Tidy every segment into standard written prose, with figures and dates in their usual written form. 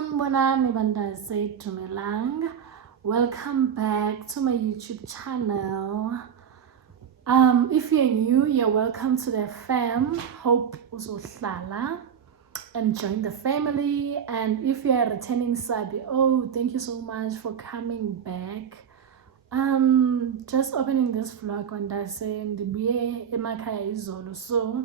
Sanibonani bandase Dumelang. Welcome back to my YouTube channel. If you're new, you're welcome to the fam. Hope uzohlala and join the family. And if you're a returning sub, oh, thank you so much for coming back. Just opening this vlog when I say ndibuye emakhaya izolo, so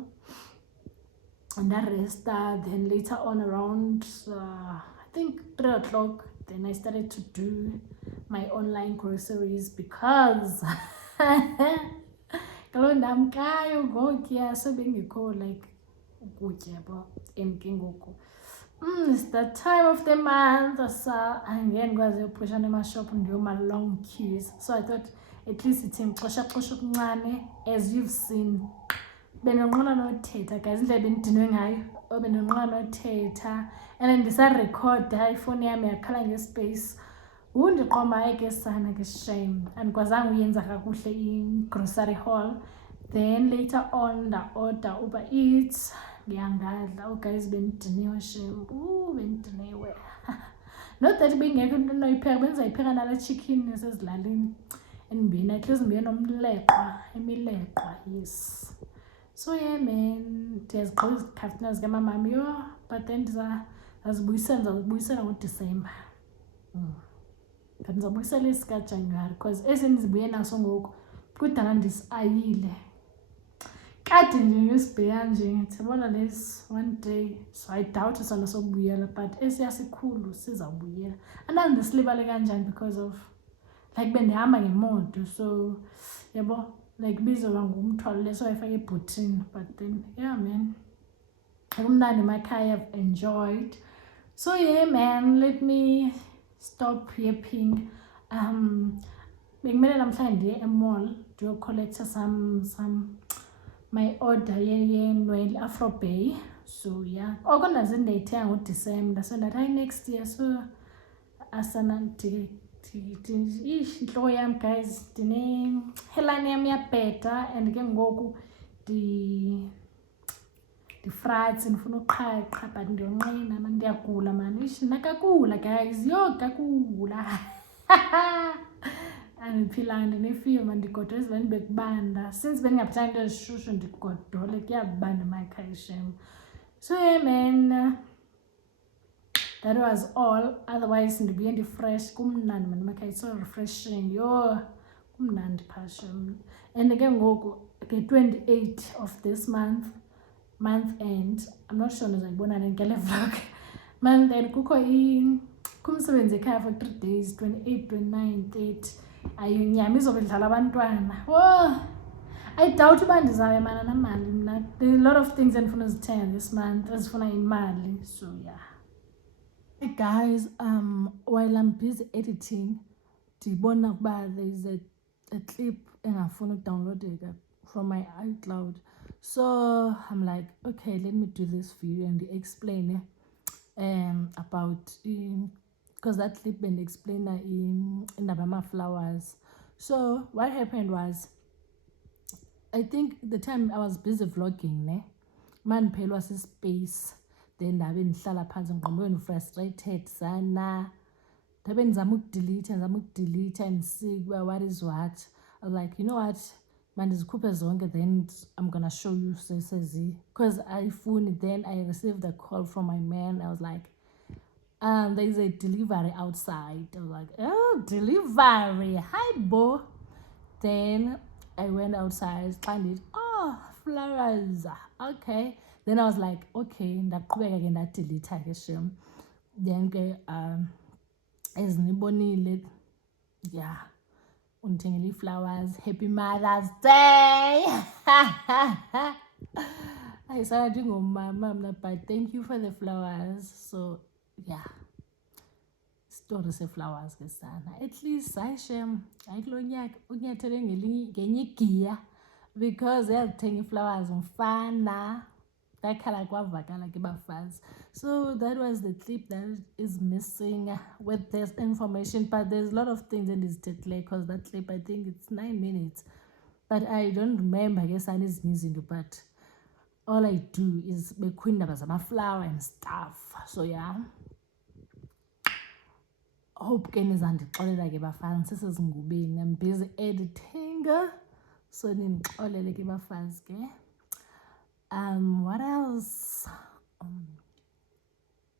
and that rest then later on around I think 3 o'clock, then I started to do my online groceries because kalondamkayo ngokya so bengikho like ukutya bo emkingoku. It's the time of the month, so angeke ngikwazi ukupusha nemashop ndiyoma long queues, so I thought at least it's ngixosha okuncane. As you've seen, benonqona nothetha guys, indlela bendinwe ngayo benonqona nothetha and ndisarekhoda ifone yami yakhala ngespace. Undiqoma ke sana ke shame andikwazanga uyenza kakuhle i-grocery haul. Then later on nda-order Uber Eats, ngiyangadla. Oh guys, bendiniwe shame, bendiniwe. Not that bengekho into noyipheka, bendizayipheka nala chicken esezilalini endibini, at least ndibuye nomleqwa, imileqwa, yes. So yeah man, ndiyazigqiba izikhafuthina zikamamam yo, but then ndizazibuyisela ngoDisemba. But ndizabuyisela esikaJanuwari because ezi ndizibuye naso ngoku kudala ndisayile. Kade nje ngisibheya nje ngithibona lesi one day, so I doubt sona sobuyela, but esiyasikhulu sizawubuyela. Andazi ndisilibale kanjani because of like bendihamba ngemoto, so yabo like bizoba ngumthwalo leso wayifaka ebhutini. But then yeah man, kumnandi emakhaya, I've enjoyed. So yeah man, let me stop yapping. Bekumele namhlanje ndiye emall ndiyocollecta some my order yenwele Afro Bay. So yeah, okondaze ndiyithenga ngoDisemba, so ndathi hayi next year, so asana intloko yam guys, helane yam iyabheda and ke ngoku frats ndifuna uqhaqha, but ndiyonqena man, ndiyagula man, nakagula guys, kakula. Andiphilanga, ndinefiyo man, ndigodola ezibani bekubanda, since bendingaphithanga into ezishushu ndigodole, kuyabanda emakhaya shem. So yeah man, that was all. Otherwise ndibuye ndi-fresh, kumnandi man emakhaya, so refreshing yo, kumnandi passion. And ke ngoku ke-28 of this month end, I'm not sure ndizayibona ngale vlog, month end kukho kumsebenzi ekhaya for 3 days, 28, 29, 30. Ayo nyama izobe idlala abantwana. I doubt uba ndizawuyamana namali mna. There are a lot of things endifuna uzithenga this month ezifuna imali, so yeah. Hey guys, while I'm busy editing, ndibona ukuba there is a clip engafuna ukudownloadeka from my iCloud. So I'm like, okay, let me do this video and explain about because that clip and explainer in Nabama flowers. So what happened was, I think the time I was busy vlogging, man pelwa space, then ndabe ndihlala phansi ngqondo frustrated sana, ndabe ndizama ukudelete and see what is what. I was like, you know what, man, ndizikhuphe zonke, then I'm gonna show you because then I received a call from my man. I was like, there is a delivery outside. I was like, oh, delivery, hi bo. Then I went outside, found it, oh, flowers, okay. Then I was like, okay, ndaqhubeka ke ndadelete ke shem. Then ke as nibonile, yeah, undithengele flowers, happy Mother's Day. I started doing on my mom, but thank you for the flowers. So yeah, story se flowers ke sana, at least I shem ayikulo nyaka unyathele ngenye igiya, because yazithenga flowers umfana dakhala kwavakala ke bafazi. So that was the clip that is missing with this information, but there's a lot of things in this title because that clip, I think it's 9 minutes, but I don't remember, I guess I need izinto, but all I do is bekho indaba zamaflower and stuff. So yeah, hope ke nizandixolela ke bafana sesezingubeni. I'm busy editing, so nindixolele ke bafazi ke. What else?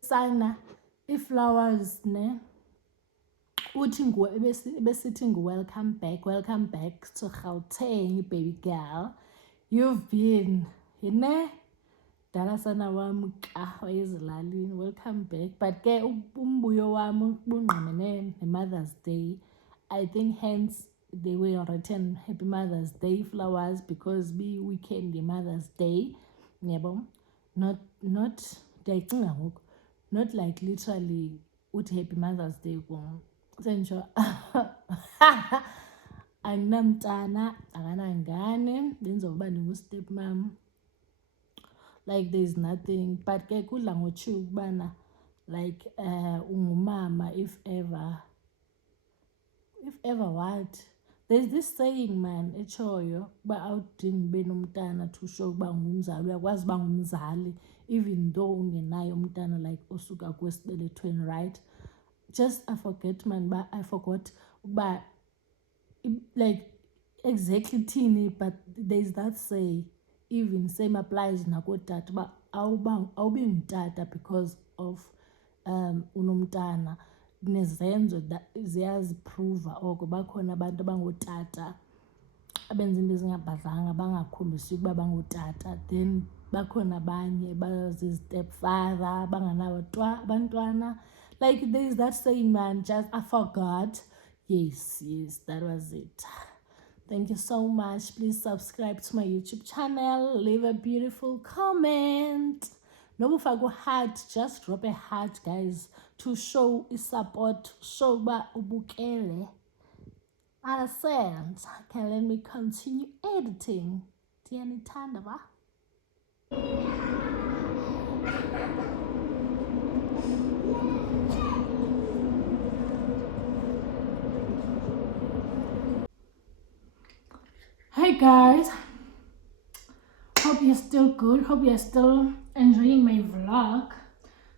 Sana iflowers ne uthi besithi welcome back to Gauteng, baby girl. You've been ne dala sana wami ka wayezilalini, welcome back. But ke umbuyo wami bungqamene Mother's Day. I think hence they were written Happy Mother's Day flowers because be weekend Mother's Day. Yebo, not ndiyayicinga ngoku, not like literally uthi Happy Mother's Day kum. Senjo anginamntana akanangane benzoba ndingu-step mom, like there's nothing. But ke kudla ngotshiwo ukubana like ungumama if ever what, there's this saying man etshoyo uba awudingi ube nomntana to show uba ngumzali, uyakwazi uba ngumzali even though ungenayo umntana like osuka kwesibelethweni, right? Just I forgot uba like exactly thini, but there's that say even same applies nakotata uba awubi ngutata because of unomntana. Nezenzo ziyaziprova oko, bakhona abantu abangootata abenza into ezingabhadlanga bangakhombisi ukuba bangootata, then bakhona abanye bazizitepfather banganabo abantwana. Like there is that saying man, just I forgot. Yes, that was it. Thank you so much. Please subscribe to my YouTube channel, leave a beautiful comment. No fago heart, just drop a heart guys to show support, show ba ubukele. Understand? Okay, let me continue editing. Tianitanda ba? Hey guys, hope you're still good, hope you're still enjoying my vlog.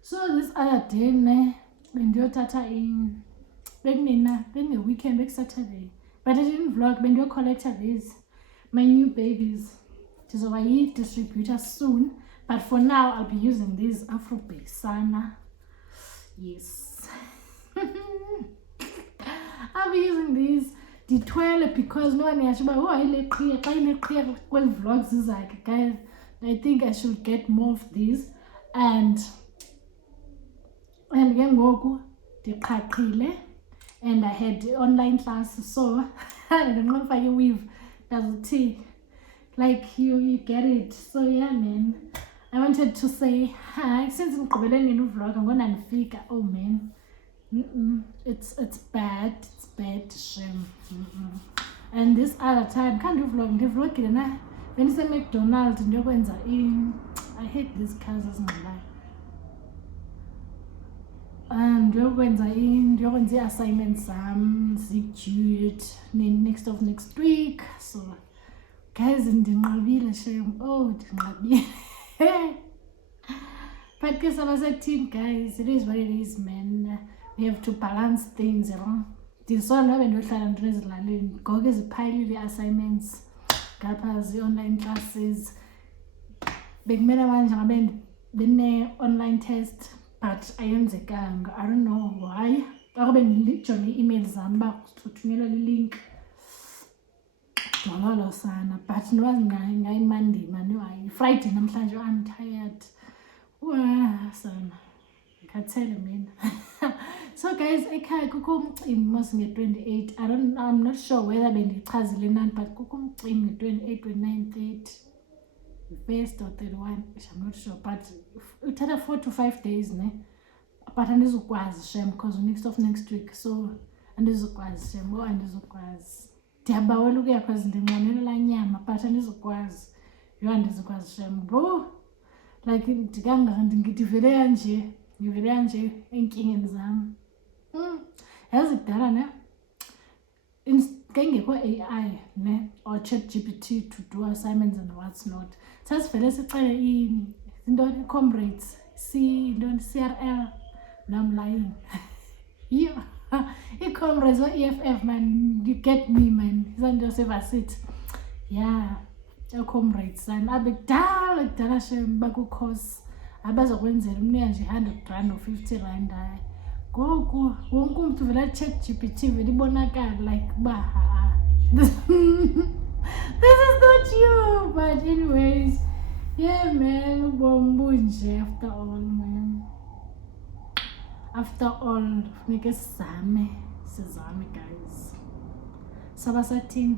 So this other day bendiyothatha bekunge weekend, bek Saturday, but I didn't vlog. Bendiyo collector these my new babies, ndizoba yi-distributor soon, but for now I'll be using these Afro-based Sana. Yes. I'll be using these ndithwele because no one yasho uba ileqhiya xa ineqhiya kweli vlogs zakhe guys. I think I should get more of these and ke ngoku ndiqhaqhile and I had online classes, so ndinqona ufake i-weave ndazithi like you get it. So yeah man, I wanted to say hi since ngigqibele ngena uvlog ngona ndifika. Oh man, it's bad shame. And this other time can't do vlog, ndivlogile na bendise McDonald's ndiyokwenza I hate these cars ezingxalayo. Ndiyokwenza ii-assignments zam zi-due next week. So guys ndinqabile shame, ndinqabile. But ke sabasethini guys, it is what it is man. We have to balance things, you know. Ndisona abe ndiyohlala ndini ezilalini ngoku eziphayilile ii-assignments ngapha zi-online classes. Bekumele manje ngabe bene-online test but ayenzekanga. I don't know why. Akube ndijonge ii-email zam uba uthunyelwa lilink dololo sana, but nowazi ngayi-Monday man, hayi Friday namhlanje. I'm tired sana, ngikhathele mina. So guys, ekhaya kukho umcimbi mos nge-28. I'm not sure whether bendichazile nani, but kukho umcimbi nge-28, 29, 30, 1st or 31, which I'm not sure, but uthatha 4 to 5 days ne, but andizukwazi shem because next week, so andizukwazi shem. Andizukwazi, ndiyabawela ukuya because ndinqwenela laa nyama, but andizukwazi. Andizukwazi shem like ndivele kanje enkingeni zam. Yazi kudala ne ngengekho AI ne or ChatGPT to do assignments and what's not, sasivele sicele intoni comrades CRL. Now I'm lying. Yeah. i-comrades no-EFF man, you get me man, St. Joseph asithi yeah comrades son abekudala shem bakukhosi abazokwenzela umnika nje 100 rand or 50 rand hayi ngoku wonke umuntu vele ChatGPT vele ibonakala like this is not you, but anyways yeah man ubomi bunje after all man, after all funeke sizame guys sabasathini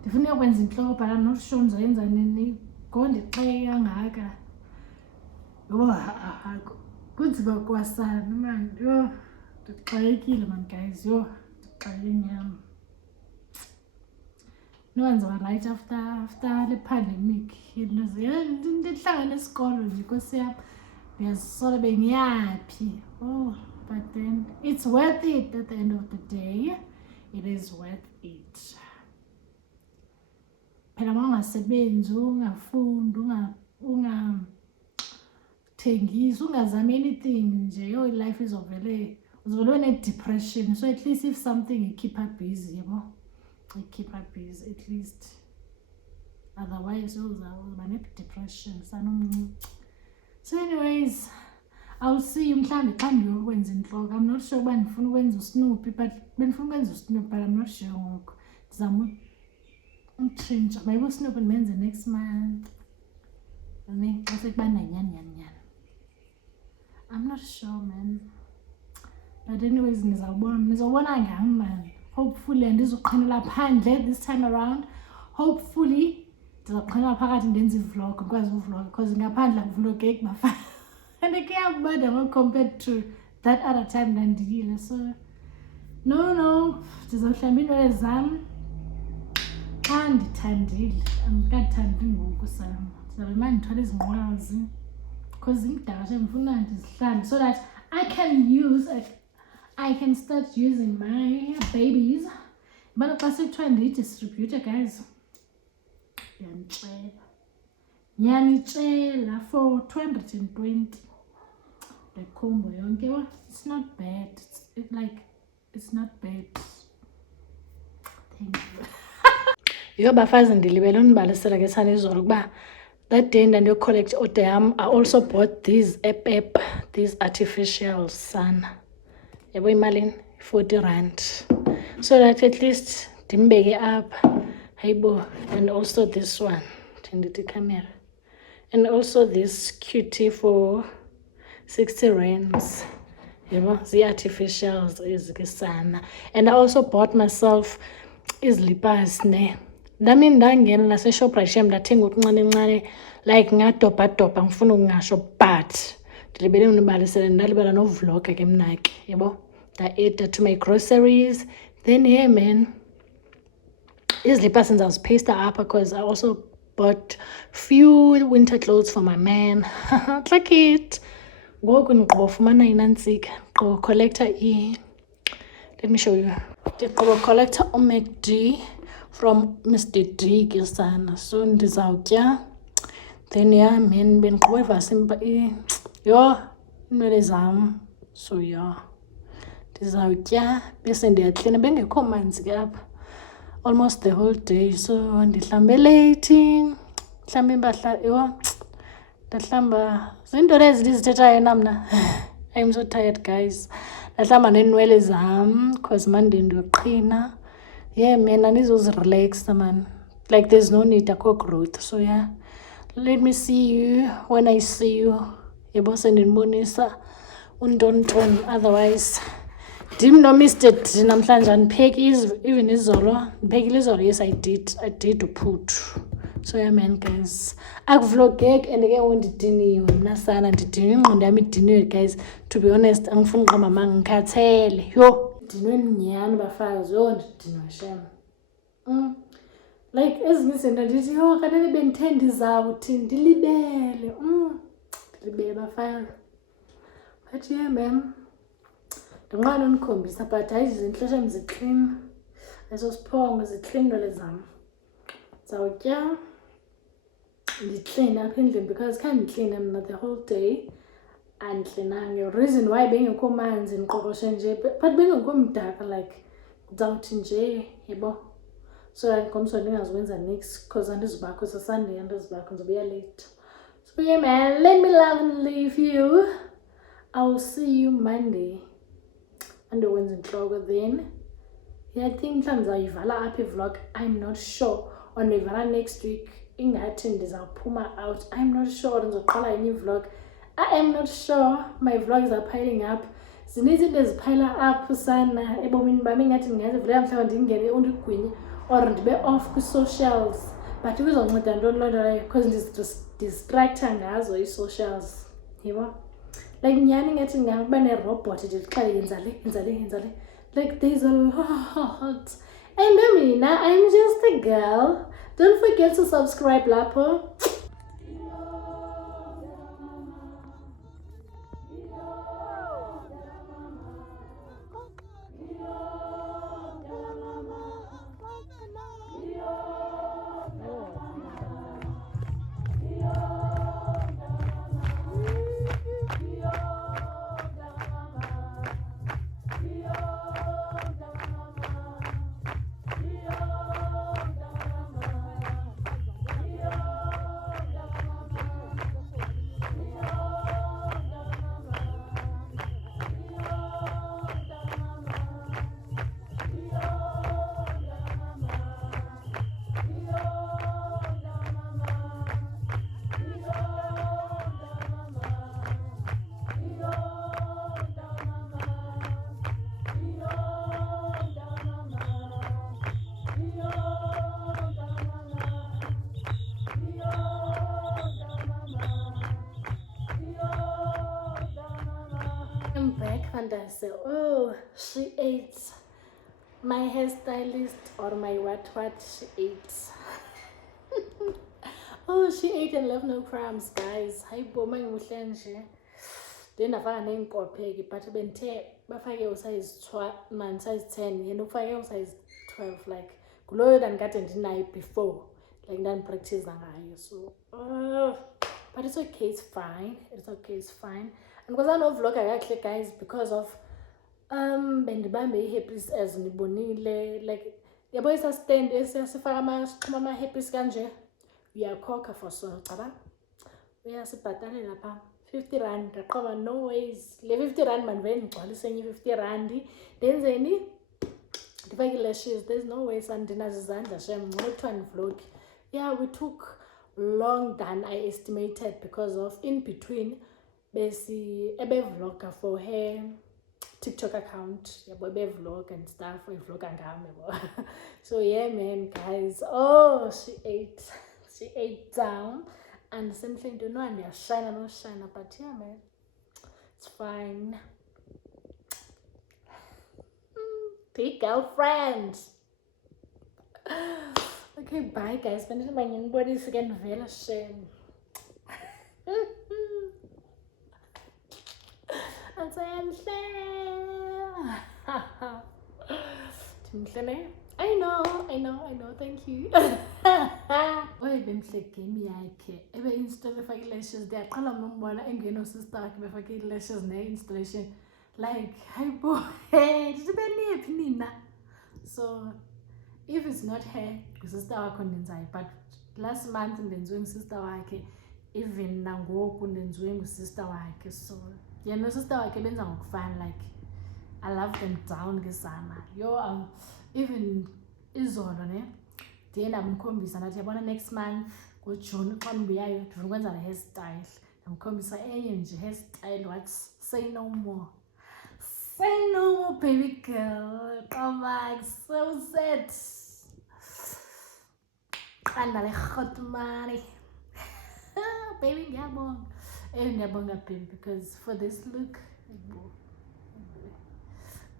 ndifuna ukwenza inhloko but I'm not sure ndizoyenza nini ngondixeke kangaka kunzima kwasana man ndixakekile man guys ndixakeke nyama nokwenziwa right after le pandemic ndihlangane esikolo nje nkosi yam ndiyazisola bengiyaphi but then it's worth it at the end of the day, it is worth it. Phela uma ungasebenzi ungafundi ungathengisi ungazami anything nje your life is ovele uzovele ne-depression, so at least if something you keep her busy yabo, you keep her busy at least, otherwise uzawuba ne-depression sanomncinci. So anyways I'll see you mhlawumbe xa ndiyokwenza intloko. I'm not sure uba ndifuna ukwenza uSnoopy, but benifuna ukwenza uSnoopy but I'm not sure ngoku ndizama utshintsha maybe uSnoopy ndimenze next month xa sekubanda nyani. I'm not sure man, but anyways nizawubona ngam man, hopefully andizuqhinela phandle this time around, hopefully ndizaqhinela phakathi ndenze ivlog ndikwazi uvlog because ngaphandle akuvlogeki bafana and kuyabanda compared to that other time ndandiyile. So no ndizawuhlamba iinwele zam xa ndithandile, andikathandi ngoku sam ndizawube mane ndithwala izinqwazi because imdaka nje ndifuna ndizihlambe so that I can start using my babies. But xa sekuthiwa ndiyidistribute guys nyanitshela for 220 the combo yonke. It's not bad, it's not bad. Thank you. Bafazi ndilibele unibalisela ke sana izolo kuba that day ndandiyocollect order yam, I also bought these app these artificials sana yabo imalini 40 rand, so that at least ndimbeke up hayibo. And also this one tenditi camera, and also this cutie for 60 rands yabo zi-artificials ezike sana. And I also bought myself izilipas ne ndami ndangena naseshoprite shem ndathenga okuncane like ngadobhadobha ngifuna ukungasho but ndilibele unibalisele ndalibala novlogger ke mna ke yabo nda-add to my groceries. Then yeah man izilipas ndizawuzipasta apha because I also bought few winter clothes for my man. Like it ngoku ndigqiba ufumana inantsika ndigqiba collector let me show you, ndigqiba collector uMacD from Mr. D ke sana. So ndizawutya then yeah man bendigqiba ivasa iinwele zam, so yeah ndizawutya bese ndiyaklina bengekho manzi ke apha almost the whole day. So ndihlambe late, mhlawumbi impahla ndahlamba zinto lezi ndizithethayo namna. I'm so tired guys. Ndahlamba neenwele zam because Monday ndiyoqhina. Yeah man andizozirelaxa man, like there's no need akho growth. So yeah, let me see you when I see you yebo sendinibonisa untontoni. Otherwise ndim no Mr. D namhlanje andipheki even izolo ndiphekile izolo. Yes I did uphuthu. So yeah man guys akuvlogeki and ke ngoku ndidiniwe mna sana, ndidiniwe ingqondo yam idiniwe guys, to be honest angifuni uqamba mama ngikhathele ndidiniwe nyhani bafazi ndidiniwe shem. Like ezinye izinto ndithi kanene bendithe ndizawuthi ndilibele bafazi, but yeah man ndinqala unikhombisa but hayi izinto shem ziklina, ezo siphongo ziklina iinwele zam. Ndizawutya ndiclean apha endlini because can't clean mna the whole day. anhle nange reason why bengekho manzi niqoqoshe nje but bengekho mdaka like ndizawuthi nje yebo so like ngomso ndingazikwenza next because andizubakho sasunday andizubakho ndizobuya late so yeah man, let me love and leave you. I will see you Monday andokwenza inhloko then yeah, I think mhlawumbe ndizayivala apha vlog. I'm not sure or ndiyivala next week ingathi ndizawuphuma out. I'm not sure ndizoqala enye vlog. I am not sure. My vlogs are piling up. Zininzi into ezipila up sana ebomini bami ingathi ndingazivula mhlawumbe ndingene undigwinye or ndibe off kwi-socials but kuzonceda ntoni loo nto leyo because ndizidistracta ngazo ii-socials yebo like nyhani ingathi ndingaba nerobot ndiqale yenza le like there's a lot and mina I'm just a girl. Don't forget to subscribe lapho. I'm back and I say, oh, she ate. My hairstylist or my what she ate. Oh, she ate and left no crumbs, guys. Hi, Boma Mushanje. Then I found a name called Peggy, but I've been size 12, man, size 10, you know, size 12, like, glory than gotten the night before, like, done practice than I so, but it's okay, it's fine, it's fine. And because I know vlog I actually guys because of bendibambe happy as nibonile like yabo isa stand esifaka ama happy kanje uyakhokha for so caba uyasibhatala lapha 50 rand aqaba no ways le 50 rand man vele ngigcwalise enye 50 rand denzeni ndifake lashes. There's no way sandinazo izandla shem ngothiwa vlog. Yeah, we took long than I estimated because of in between besi ebe vlogger for her TikTok account yabo ebe vlog and stuff we vlog ngami so yeah man guys, oh she ate down and something to know and they're shine but yeah man it's fine. Big girlfriend. Okay, bye guys. Benedict my young bodies again very shame. And so I'm I know, thank you. Oy benhle game yakhe ebe install efake lashes ndiyaqala nombona engeno sister wakhe befake lashes ne installation like hi boy ndibeniephi nina. So if it's not her sister wakho ndenzayo but last month ndenziwe ngisister wakhe even nangoku ndenziwe ngusister wakhe so yena sister wakhe benza ngokufana like I love them down ngesama yo even izolo ne ndiye ndamkhombisa ndathi yabona next month ngoJune xa ndibuyayo ndifuna ukwenza le hairstyle ndamkhombisa enye nje hairstyle what say no more baby girl come back so set andale hot money baby ngiyabonga baby because for this look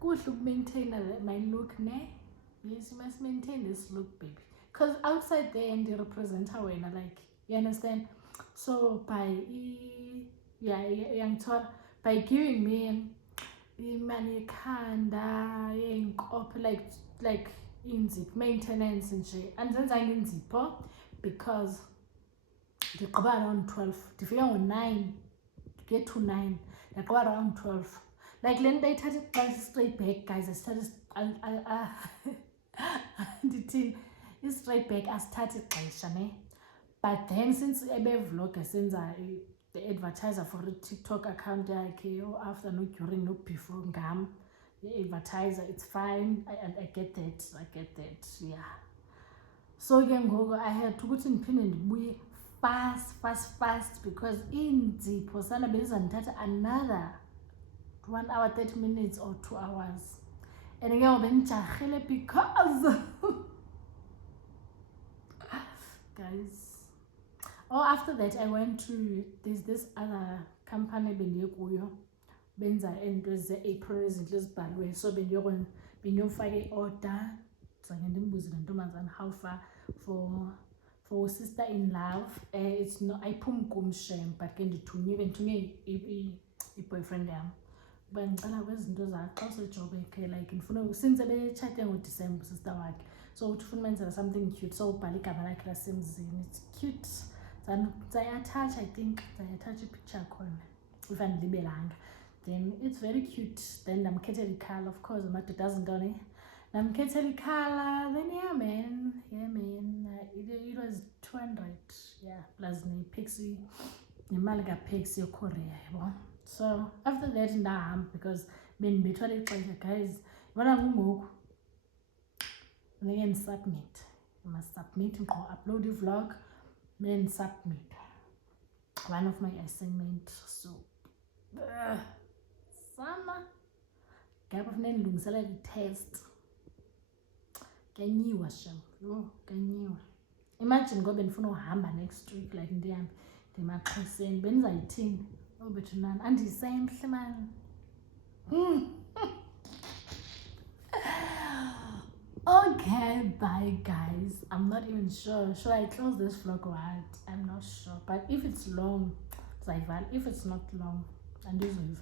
kuhle ukumaintain my look ne. Yes, you must maintain this look baby because outside there and they represent her wena like you understand. So by by giving me imani ekhanda yenqophe like inzipho maintenance nje andenzanga inzipho because ndiqaba around 12 ndifika ngo9 get to 9 like around 12. Like then they started straight back, guys. I started straight back. I started but then since ebe vlogger since the advertiser for a TikTok account after no during no before ngam the advertiser, it's fine. I get that, yeah. So again, I had to go to independent fast because in the posana bezanthatha another 1 hour 30 minutes or 2 hours, and again benjahile because guys. Oh, after that I went to this other company bendiye kuyo benza into ze-April izinto ezibhalwe, so bendiyofaka i-order. Zange ndimbuze le ntombazana how far for sister in love. It's no ayiphumi kum shem, but ke ndithunywe i-boyfriend yam uba ndicela kwezinto zakho xa usejobekhe, like ndifuna since ebetshate ngoDisemba sister wakhe, so uthi ufuna umenzela something cute, so ubhala igama lakhe lasemzini. It's cute. Zayattach, I think zayattach ipicture khona if andilibelanga. Then it's very cute. Then ndamkhethela i-color, of course amadoda azintoni, ndamkhethela i-color. Then yeah man, it was 200, yeah, plus ne-Pixie, nemali ka-Pixie yoKorea, yabo. So after that ndahamba because bendibethwa lixesha, guys. Yibona ngoku funeke ndisubmit, I must submit, upload i-vlog then submit one of my assignments. So sana ngapha funeke ndilungiselela i-test. Kanyiwa shem, kanyiwa. Imagine ngoba ndifuna uhamba next week, like ndihambe ndemaXhoseni, bendizayithini bethu nani andisemhle man. Okay, bye guys. I'm not even sure. Should I close this vlog or what? I'm not sure. But if it's long, if it's not long, and this will